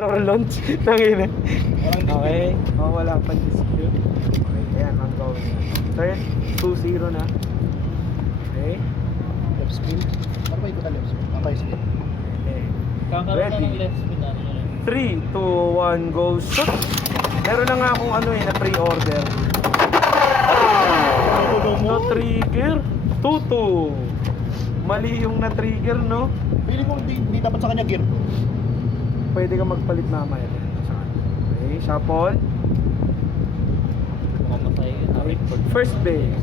error launch. Nangina. Okay. Oh, wala pang dispute. Okay, ayan, ang going na. Third, 2-0 na. Okay. Left spin. Ano ba ikot ang left spin? Ang right spin. Okay. Kakaroon Ready. ng left spin na. 3, 2, 1, go, shoot! Meron na nga akong ano na pre-order. No trigger. 2-2. Mali yung na-trigger, no? Feeling mo hindi dapat sa kanya gear. Pwede ka magpalit mamaya. Okay, shuffle. Mamatay yun. First base.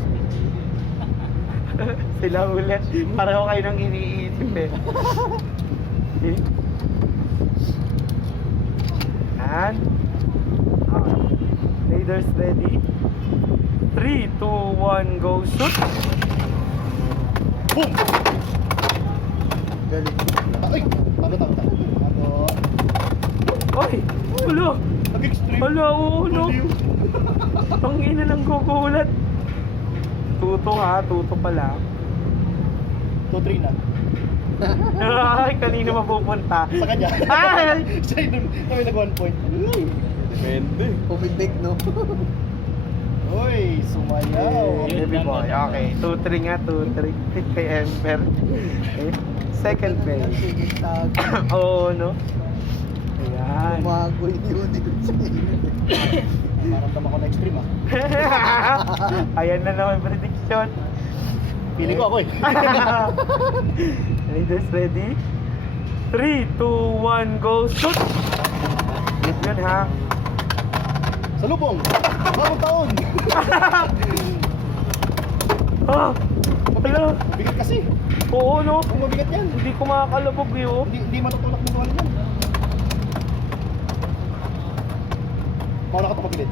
Sila ulit. Pareho kayo nang iniisip eh. Okay. And Raiders ready. 3, 2, 1, go shoot! Boom! Galing. Ay! Tagot. Ay! Wala! Nag-extreme. Wala, oo, no? Ang ina ng gugulat. Tuto ha, tuto pala. 2-3 na. Ay, kanina mapupunta. Sa kanya. Ay! Siya yung kami nag 1 point. Depende. Pumitik, no? Uy, sumayaw. Baby boy, okay. 2-3 nga, 2-3. Kay Ember. Okay. Second base. Oo, no? Ayan. Umagoy yun sa inyo. Naramdaman ko na extreme, ah. Ayan na naman prediction. Feeling ko ako eh. Raiders ready? 3, 2, 1, go shoot! Yun ha. Salubong! Bagong taon! Ah! Wala. Bigat kasi. Oo, no? Kung mabigat yan, Hindi ko makakalabog yun. hindi matutulak mo ano yan. Mauna ka ito papilit.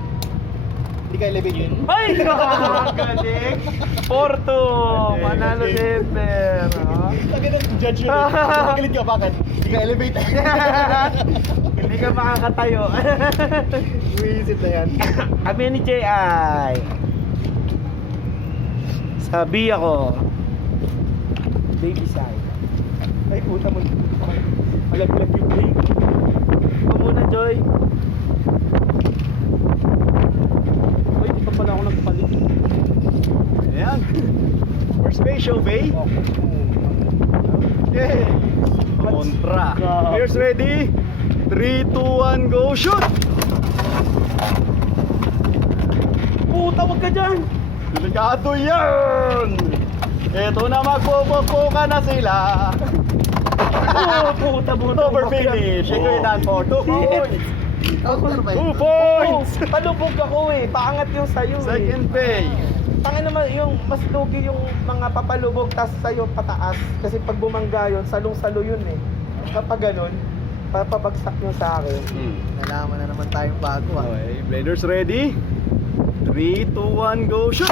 Hindi ka elevate yun. Ay! Galing! 4-2! Manalo si Ember. Lagi na judge yun eh. Papilit ka, bakit? Hindi ka elevate. Hindi ka makakatayo. Uwisip na yan. Kami ni J.I. Sabi ako. Baby side. Ay, puta mo. Malaglag yung blade. Ito muna, Joy. Uy, di pa pala ako nagpalit. Ayan. First base, show bay. Yay! Kontra. Players ready? 3, 2, 1, go shoot! Puta, wag ka dyan! Delikado yan! Eto na, magbubuko na sila. Oh, puta, puta. Over finish. Ito yung done for 2 points. 2 points! Palubog ako eh. Paangat yung sayo eh. Second pay. Tangin naman yung mas lugi yung mga papalubog tas sa'yo pataas. Kasi pag bumangga yun, salong-salo yun eh. Kapag ganun, papabagsak yung sa akin. Nalaman na naman tayong bago ah. Okay, Bladers ready? 3, 2, 1, go shoot!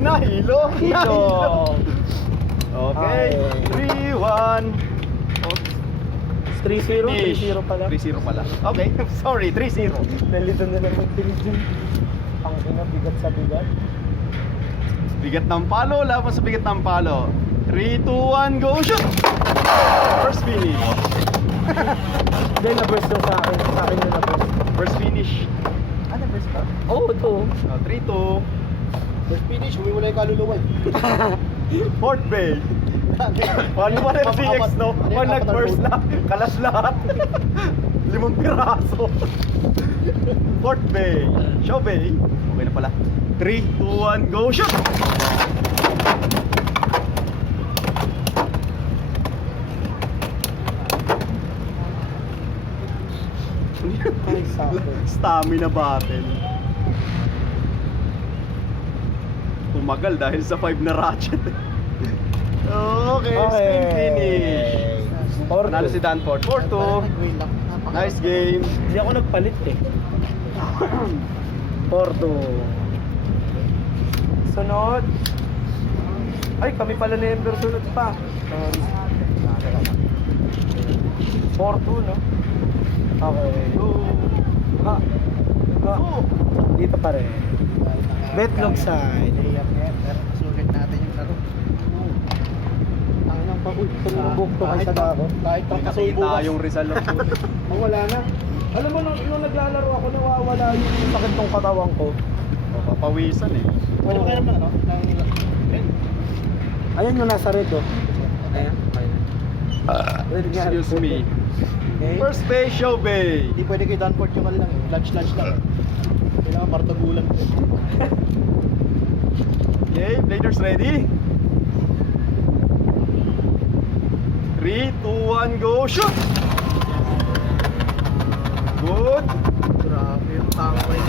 Nahilo! Hilo! Okay, Ay. 3, 1. 3-0, 3-0 pala. 3-0 pala. Okay, sorry, 3-0. Nalito na naman Philippine. Ang ina, bigat sa bigat. Bigat ng palo, laban sa bigat ng palo. 3, 2, 1, go shoot! First finish. Then na-burst yung sa akin. Sa akin yung na-burst. First finish. Ano, burst pa? Oo, ito. 3-2. First finish, humiwala yung kaluluwa eh. Fourth bay. Paano ba na yung CX, no? One nag-burst na. Kalas lahat. 5 piraso. Fourth bay. Show bay. Okay na pala. 3, 2, 1, go shoot! Ay, sabi. Stamina battle. Tumagal dahil sa 5 na ratchet. Okay, spin finish. Panalo si Danford. 4-2. Nice game. Hindi ako nagpalit eh. 4-2. Sunod. Ay, kami pala na Ember sunod pa. 4-2, no? Okay. Ha. Ha. Dito pa rin. Betlog side. Pero sulit natin yung laro. Tumubog to kay Sadako. Kahit pang kasul Nakita bukas. yung Rizal ng puto. Oh, wala na. Alam mo, nung naglalaro ako, nawawala yung sakit ng katawan ko. Papawisan eh. Pwede ba kayo ng ano? Ng Ayan yung nasa red, oh. Ayan. Red nga. Excuse me. Okay. First base, Show Bay. Hindi pwede kay Danford yung ano lang eh. Lunch lang. Kailangan martagulan. Okay, players ready? 3, 2, 1, go, shoot! Good. Grabe yung tangway.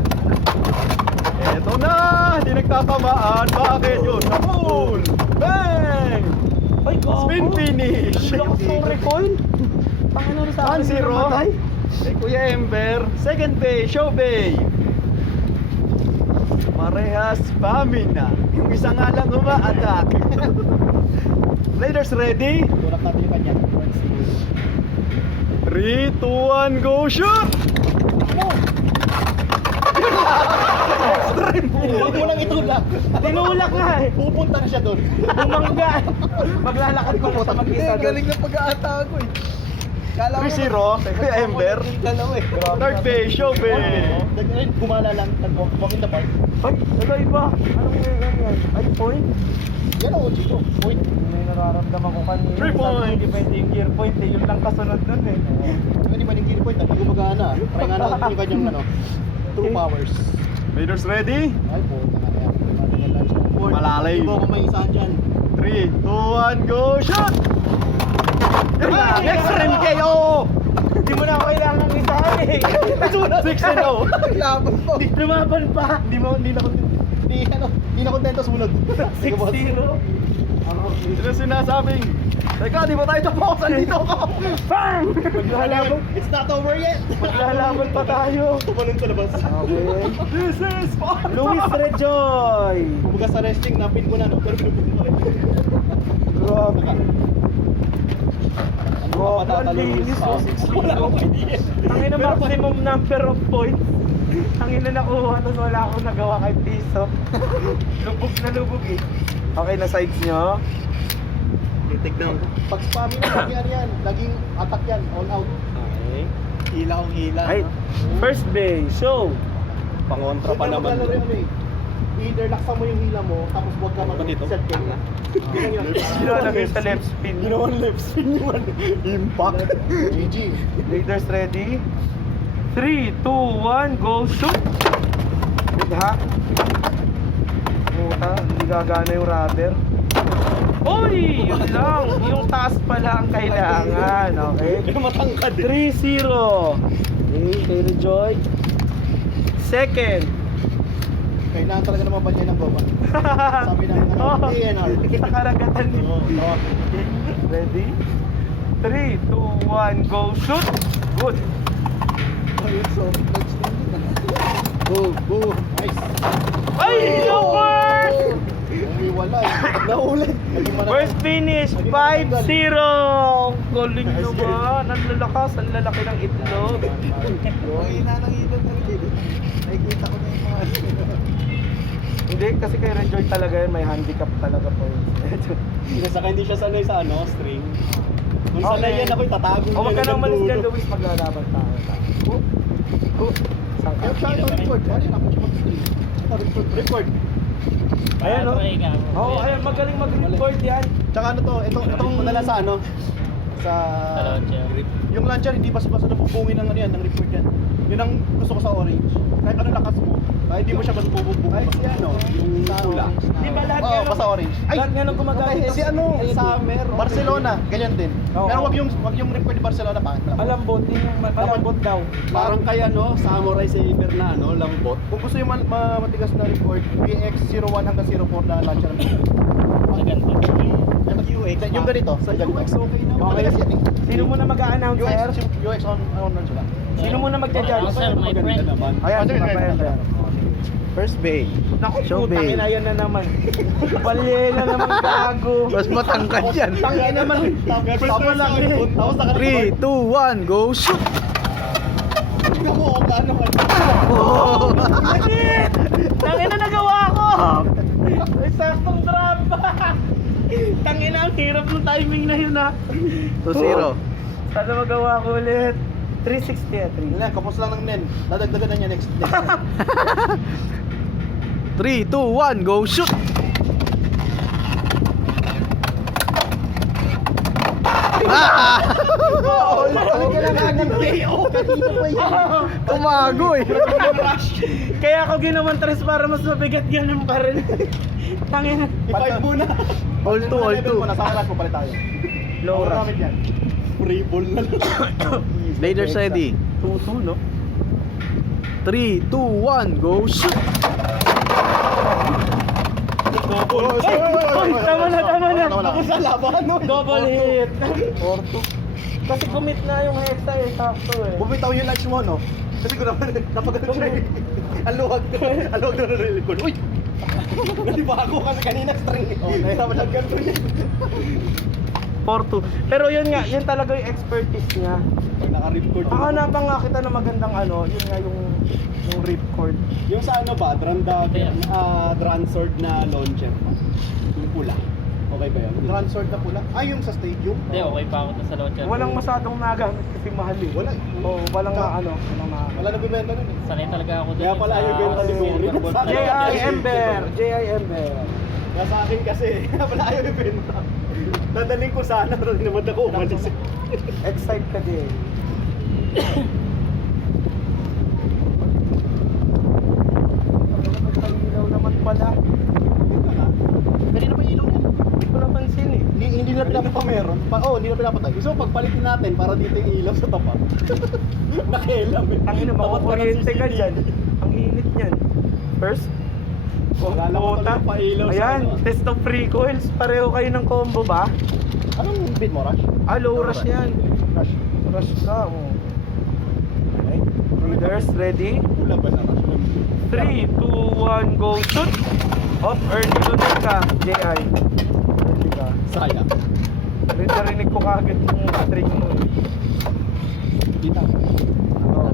Eto na! Hindi nagtatamaan. Bakit yun? Napul! Bang! Ay, gago. Spin finish! Ang lakas ng recoil. Tangin na rin sa akin. 1-0. namatay. Kay Kuya Ember. Second base, Show Bay. Parehas pamina. Yung isa nga lang uma-attack. Players ready? Tulak natin yung kanya. 3, 2, 1, go, shoot! Huwag mo lang itulak. Tinulak nga eh. Pupunta na siya doon. Bumangga. Maglalakad ko na sa mag-isa. Galing na pag-aatago eh. 3-0 kay Kuya Ember. Dalawa eh. Third base, Show Bay. Gumala lang. Nag-walk in the park. Ay, iba. Anong yan? Ay, point. Yan o, Chico. Point. May nararamdaman ko kanina. 3 points. Hindi pwede yung gear point eh. Yun lang kasunod nun eh. Hindi pa nang point. Hindi gumagana. Try nga natin yung kanyang ano. 2 powers. Players ready? Ay po, tanga na yan. Malalim. Hindi mo kung may isahan dyan. 3, 2, 1, go, shoot! Yun na, next rin kayo! Hindi mo na ako kailangan isahan eh. 6-0. Laban po. Lumaban pa. Hindi na kontento sumunod. 6-0. Sino sinasabing, teka, di ba tayo tapusan dito? Bang! Maglalaban. It's not over yet. Maglalaban pa tayo. Tumalon sa labas. Okay. This is Sparta! Luis Rejoy. Kumbaga sa wrestling, napin ko na no. Pero pinupin ko rin. Grabe. Ano Grabe, pa ang linis oh, 6-0. Wala akong idea. Ang ina maximum number of points. Ang ina nakuha, tapos wala akong nagawa kay Piso. Lubog na lubog eh. Okay na sides nyo. Tignan ko. Pag spammy na, lagi ano yan. Laging attack yan, all out. Okay. Hila kong hila. Ay, first base, show. Pangontra pa naman. Either laksa mo yung hila mo, tapos huwag ka dito? mag-set kayo na. Sino lagay sa left spin? Ginawa left spin yun. Impact. GG. Leaders ready? 3, 2, 1, go shoot! Good ha? Puta, hindi gagana yung rubber. Uy! Yun lang! Yung taas pala ang kailangan, okay? Pero matangkad 3-0. eh. Okay, kay Rejoy. Second. Kailangan talaga naman ba niya ng goma? Sabi na ng Oh, DNR. sa karagatan ni Oo. Ready? 3, 2, 1, go shoot! Good! Boom. Nice. Ay! Over! Umiwalay. Naulit. First finish, 5-0! Galing naman! Ang lalakas, ang lalaki ng itlog. Nakikita ko na yung mga Hindi, kasi kay Rejoy talaga yun, may handicap talaga po yun. Saka hindi siya sanay sa string. Kung sanay yan ako, tatago O wag ka na umalis dyan, Luis, maglalaban tayo. Saan ka? Kaya siya ito record. Ano yun? Ako siya mag-stream. Record. Ayan o. Try ka. Oo, ayan, magaling mag-record yan. Tsaka ano to, itong madala sa ano? Sa Sa launcher. yung launcher, hindi basta-basta napupungin ng ano yan, ng report yan. Yun ang gusto ko sa orange. Kahit ano lakas mo, kahit hindi mo siya basta bububong. Ay, si ano? Yung pula. Di ba lahat Oo, yan? basta orange. Ay, lahat nga nung gumagamit. Okay, si ano? Summer. Barcelona, ganyan din. Oo. Pero wag yung report ni Barcelona pa. Malambot, yung malambot daw. Parang kaya samurai saber na lambot. Kung gusto yung matigas na report, PX01 hanggang 04 na launcher. Maganda. UX. Yung ganito. Sa UX okay na. Matigas yan eh. Sino muna mag-a-announce, sir? UX on sila. Sino muna magja-judge? Sir, my friend. naman. Ayan, Sige, ayan. First bay. Naku, Show putang bay. ina yan na naman. Balye na naman gago. Mas matangkad yan. Tangin naman. Tama lang eh. Tapos naka 3, 2, 1, go shoot! Tingnan mo kung gaano ka. Tangin na nagawa ko. Ay, saktong drop. Tangina, ang hirap ng timing na yun ha. 2-0. Sana magawa ko ulit. 360 ah, 3. Wala, kapos lang ng nen. Dadagdagan na niya next. 3, 2, 1, go shoot! Ah! Tumago eh. Kaya ako ginawan tres para mas mabigat ganun pa rin. Tangina. I-5 muna. All 2, all 2. Nasa kalas mo palit tayo. Low rush. Gamit yan. Free ball na lang. Later ready. 2-2 no? 3, 2, 1, go shoot! Double. Tama na. Tapos na laban, no? Double hit. 4-2. Kasi commit na yung hexa eh, sakto eh. Bumitaw yung lunch mo, no? Kasi ko naman, napagano siya eh. Ang luwag na narinig ko. Uy! Nalibago kasi kanina string. Oh, nahirapan siya ganito niya. 4-2. Pero yun nga, yun talaga yung expertise niya. Pag naka-ripcord. Hanapan nga kita na magandang ano, yun nga yung ripcord. Yung sa ano ba, drum sword na launcher. Yung pula. Okay ba yun? Drum sword na pula? Ah, yung sa stadium? Hindi, okay pa ako dun sa launcher. Walang masadong nagamit kasi mahal eh. Wala. Oo, walang na ano, walang na. Wala nagbibenta nun eh. Sanay talaga ako dun. Kaya pala yung benta ni Mori. J.I. Ember. Kaya sa akin kasi, wala ayaw ibenta. Dadaling ko sana, pero hindi naman ako umalis eh. Excite ka din. Ilaw naman pala. Kanina pa ilaw yan. Hindi ko napansin eh. Hindi na pinapatay meron. Hindi na pinapatay. Gusto mo pagpalitin natin para dito yung ilaw sa tapat. Nakialam eh. Tangin na, Tapat ka ng makukuryente ka CCTV. dyan. Ang init niyan. First, Wala lang puta. pala pailaw sa Ayan, ano. test of recoils. Pareho kayo ng combo ba? Anong bid mo, Rush? Low rush yan. Rush. Rush ka, oh. Okay. Leaders, ready? Wala ba na Rush? 3, 2, 1, go shoot! Off, early lunod ka, J.I. Early ka. Sayang. Narinig ko kagad yung string mo. Kita. Oh.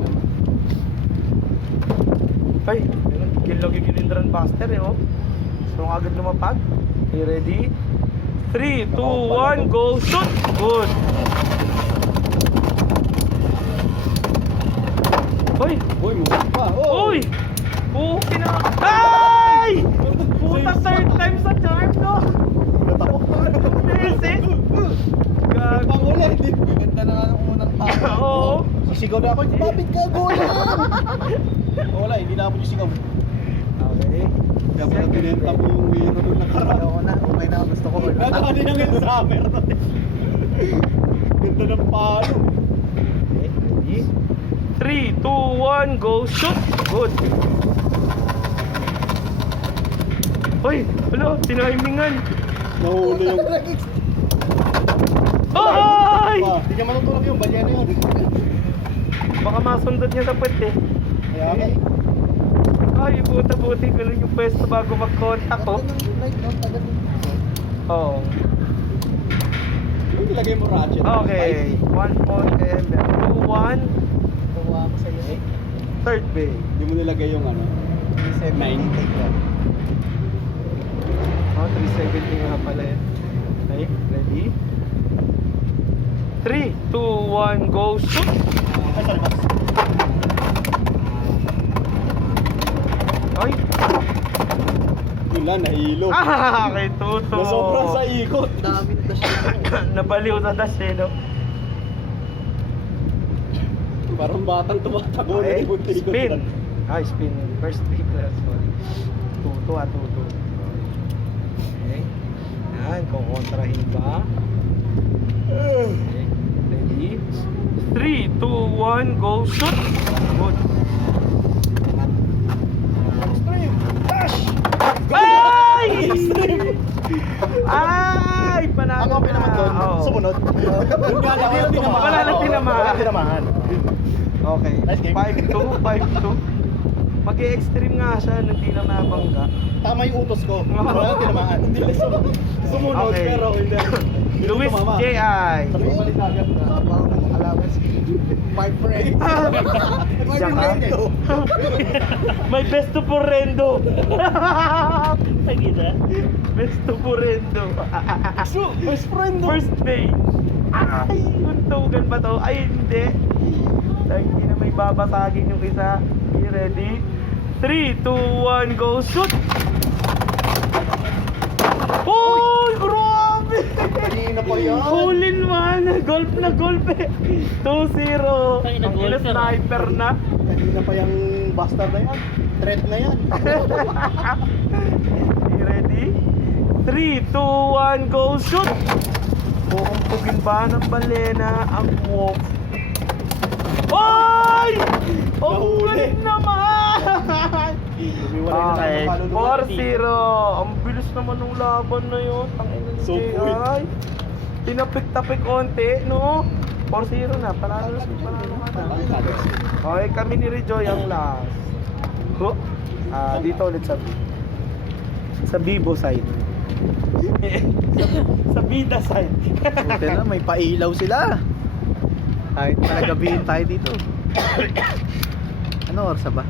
Ay, gigil-gilindran buster eh, oh. So, agad lumapag. Okay, ready? 3, 2, 1, go shoot! Good! Hoy! Uy, mukha pa. Oh! Uy! Okay na! Ay! Puta, third time sa charm, no? Ulat ako. Beses! Gag... Panguli, hindi. Ganda na nga ng unang tao. Oo. Sisigaw na ako. Bakit ka golan? Wala, hindi na ako sisigaw. Okay. Kaya pala binenta mo yung hero doon nakaraan. Ako na, okay na, gusto ko. Nadali na ngayon summer. Ganda ng palo. Okay, ready? 3, 2, 1, go shoot! Good! Hoy! Wala, tinimingan! Nahuli yung... Ay! Hindi niya matutulog yung balya na yun. Baka masundot niya sa puwet eh. Kaya okay. Ay, buti ganun yung pwesto bago mag-contact oh. Oo. Yung nilagay mo ratchet. Okay, 1 point and 2, 1. Third bay. Hindi mo nilagay yung ano. 9. Oh, 370 nga pala yan. Okay, ready? 3, 2, 1, go shoot! Ay, sorry, boss. Ay! Yun lang, nahilo. Kay Tuto! Nasobra sa ikot. Nabaliw na dash eh, no? Parang batang tumatakbo na Okay, ikot-ikot spin! lang. Spin. First pick na, sorry. Tuto Tuto. Okay. Yan, kukontrahin ba? Okay. Ready? 3, 2, 1, go shoot! Good. Extreme! Dash! Ay! Ay! Panalo Ang okay naman doon, Oo. sumunod. Yun nga lang, walang tinamaan. Wala nang tinamaan. Walang tinamaan. Okay. Nice game. 5-2, 5-2. Mag-e-extreme nga siya, hindi lang nabangga. Tama yung utos ko. Wala tinamaan. Hindi na sumunod, Okay. pero hindi. Luis J.I. Sabi ko balisagan. Sabang allowance. My friend. My Diyan ka? friend. May best to Porrendo. Pagkita. Best to Porrendo. Best friend. First base. Ay, untugan ba to? Ay, hindi. Dahil hindi na may babasagin yung isa. Okay, ready? 3, 2, 1, go shoot! Oh, grabe! Kanina pa yan. Hole in one! Golf na golf eh! 2-0! Ay, Ang ina, nag-golf ka na. sniper na! Kanina pa yung bastard na yan. Threat na yan. Okay, ready? 3, 2, 1, go shoot! Pukumpugin ba ng balena ang wolf? Oy! Oh, Nahuli. galing naman! Okay, 4-0. Ang bilis naman ng laban na yun. Tangina ni So J.I. Tinapik-tapik konti, no? 4-0 na. Panalo ka na. Okay, kami ni Rejoy ang last. Ho? Dito ulit sa Bibo side. sa Bida side. Buti na, may pailaw sila. Kahit palagabihin tayo dito. Ano oras ba?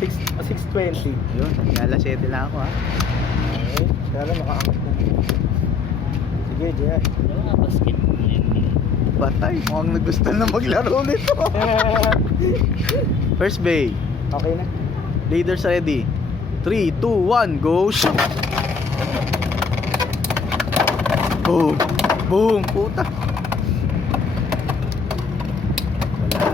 6:20. Yun, alas 7 lang ako ha. Okay, kaya lang makaangat na. Sige, J.I. Ano nga, basketball yun. Batay, mukhang nagustuhan na maglaro nito. First bay. Okay na. Leaders ready. 3, 2, 1, go shoot! Boom! Boom! Puta! Wala na.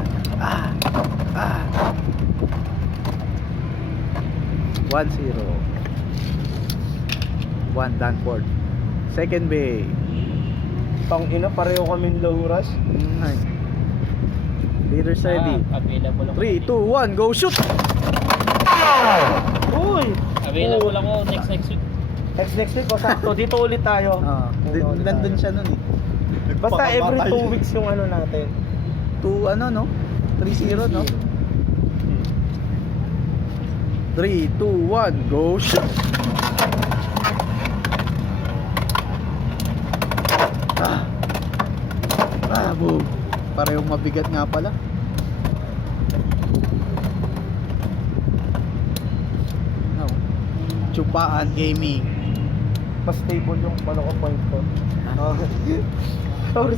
1-0. 1 Danford. Second bay. Tang ina, pareho kami low rush. Leaders ready. Available ako. 3, 2, 1, go shoot! Uy! Available ako next week. Next week o sakto, dito ulit tayo. Dito ulit Nandun tayo. siya nun eh. Basta every 2 weeks yung ano natin. 2 ano no? 3-0 no? 3, 2, 1, go shoot! Boom! Parehong mabigat nga pala. No. Chupaan Gaming. Mas stable yung ano ko point ko. Sorry.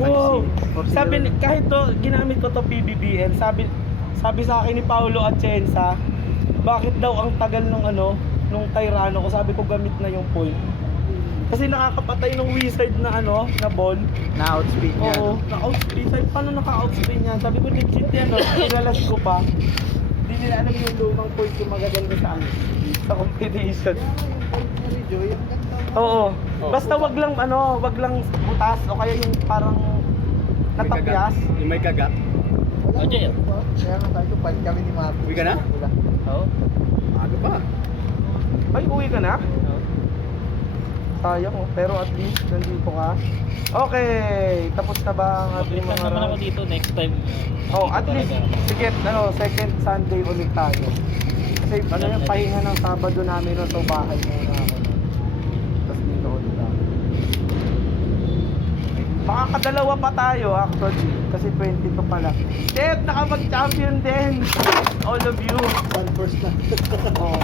Wow! 4-0. Sabi, kahit to, ginamit ko to PBBM, sabi sa akin ni Paolo Atienza, bakit daw ang tagal ng ano, nung Tyrano ko, sabi ko gamit na yung point. Kasi nakakapatay ng wizard na ano, na ball. Na-outspeed niya. Oo, na-outspeed. Sabi, paano naka-outspeed yan? Sabi ko, legit yan, no? Pinalas ko pa. Hindi nila alam yung lumang point yung magaganda sa ano, sa competition. Oo. Basta wag lang ano, wag lang butas o kaya yung parang natapyas. Yung may kaga. O, Jay. Kaya nga tayo, balik kami ni Marco. Uwi ka na? Oo. Aga pa. Ay, uwi ka na? Sayang oh, pero at least nandito ka. Okay, tapos na ba ang ating Pagkita mga naman ako dito next time. Oh, at Dito least talaga. sige, ano, second Sunday ulit tayo. Kasi ano yung pahinga ng Sabado namin no, so bahay muna ako. Tapos dito ulit tayo. Makakadalawa pa tayo actually kasi 22 pala. Chef, nakapag-champion din. All of you. Sun first na. Oh.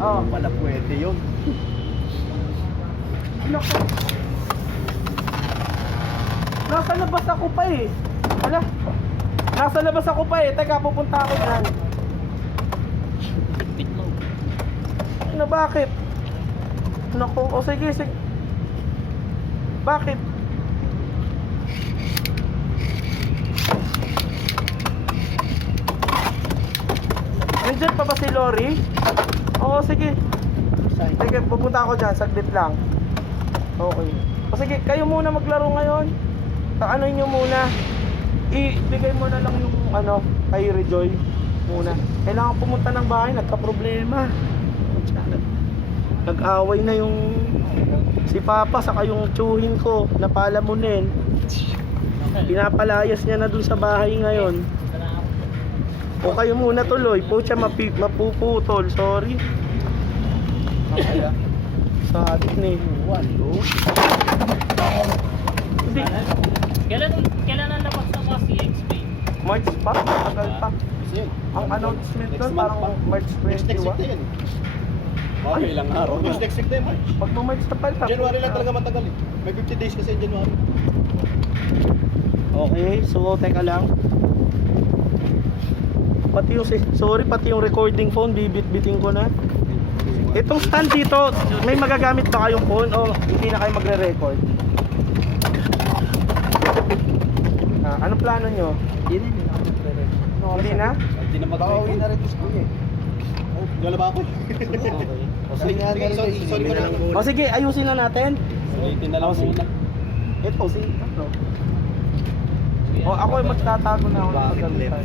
Oh. Wala pwede yun. Naku. Nasa labas ako pa eh. Ala. Nasa labas ako pa eh. Teka, pupunta ako dyan. Pit mo. Ano, bakit? Naku, o sige, sige. Bakit? Nandiyan pa ba si Lori? Oo, sige. Sige, pupunta ako dyan, saglit lang. Okay. O sige, kayo muna maglaro ngayon. Ano nyo muna? Ibigay mo na lang yung ano, kay Rejoy muna. Kailangan pumunta ng bahay, nagka-problema. Nag-away na yung si Papa saka yung tsuhin ko, napalamunin. Pinapalayas niya na dun sa bahay ngayon. O kayo muna tuloy. Pucha, mapuputol. Sorry. Sadik na eh. Hindi. Kailan ang labas ng mga CX Paint? March pa? Tagal pa. Kasi yun. Ang announcement Next doon month parang pa. March Next week na 21. yan. Okay, ilang araw. Next week na yun, March. Pag March na pala. January lang talaga matagal eh. May 50 days kasi in January. Okay, so teka lang. Pati yung pati yung recording phone bibit-bitin ko na. Itong stand dito, may magagamit ba kayong phone o hindi na kayo magre-record? Anong plano nyo? Hindi na. Hindi na? Baka uwi na rin gusto niya eh. Oh, gala ba ako? Okay. Sorry ko na lang muna. O sige, ayusin na natin. Ulitin na lang muna. Ito, si ano? O ako ay magtatago na ako ng pagkalitan.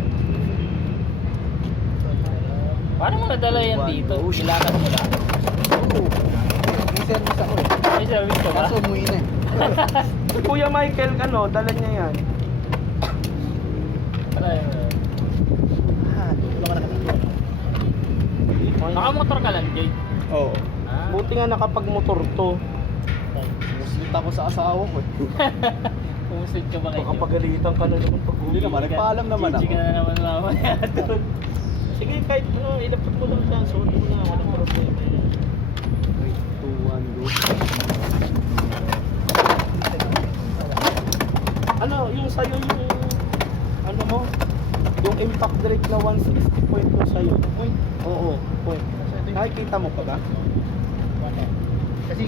Paano mo nadala yan dito? Ilakad mo lang. May service ako eh. May service ka ba? Kaso umuwi na eh. Si Kuya Michael, ano, dala niya yan. Wala ka nakatapos. Nakamotor ka lang, Jay. Oo. Ah. Buti nga nakapag-motor to. Muslit ako sa asawa ko eh. Pumusit ka ba kayo? Makapagalitan ka na naman pag Hindi naman, nagpaalam naman GG ako. ka na naman mamaya doon. Sige, kahit ano, ilapot mo lang dyan. Suot mo na, walang problema yan. 3, 2, 1, go. Ano, yung sa'yo yung, ano mo, yung impact brake na 160 point mo sa'yo. Point? Oo, point. Nakikita mo pa ba? Kasi